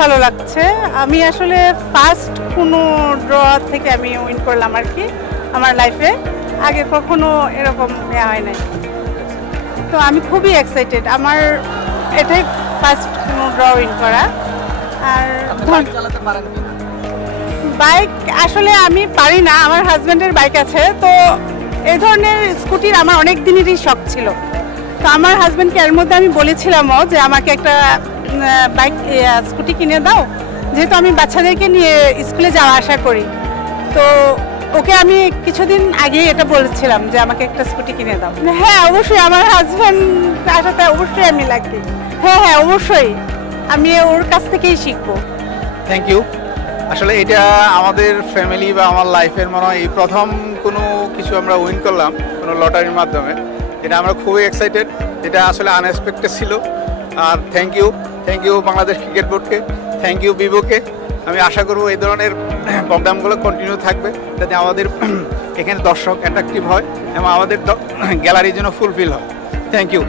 ভালো লাগছে। আমি আসলে ফার্স্ট কোনো ড্র থেকে আমি উইন করলাম আর কি আমার লাইফে। আগে কখনো এরকম নেওয়া হয় নাই, তো আমি খুবই এক্সাইটেড। আমার এটাই ফার্স্ট কোনো ড্র উইন করা। আর বাইক আসলে আমি পারি না, আমার হাজব্যান্ডের বাইক আছে, তো এই ধরনের স্কুটির আমার অনেক দিনেরই শখ ছিল। তো আমার হাজব্যান্ডকে এর মধ্যে আমি বলেছিলামও যে আমাকে একটা বাইক স্কুটি কিনে দাও, যেহেতু আমি বাচ্চাদেরকে নিয়ে স্কুলে যাওয়া আসা করি। তো ওকে আমি কিছুদিন আগে এটা বলেছিলাম যে আমাকে একটা স্কুটি কিনে দাও। হ্যাঁ অবশ্যই, আমার হাজব্যান্ড আসাতে অবশ্যই আমি লাগবে। হ্যাঁ হ্যাঁ অবশ্যই, আমি ওর কাছ থেকেই শিখবো। Thank you. আসলে এটা আমাদের ফ্যামিলি বা আমার লাইফের মনে হয় এই প্রথম কোনো কিছু আমরা উইন করলাম কোনো লটারির মাধ্যমে। এটা আমরা খুবই এক্সাইটেড, এটা আসলে আনএক্সপেক্টেড ছিল। আর থ্যাংক ইউ বাংলাদেশ ক্রিকেট বোর্ডকে, থ্যাংক ইউ বিভোকে। আমি আশা করব এই ধরনের প্রোগ্রামগুলো কন্টিনিউ থাকবে, যাতে আমাদের এখানে দর্শক অ্যাট্রাকটিভ হয় এবং আমাদের গ্যালারির জন্য ফুলফিল হয়। Thank you.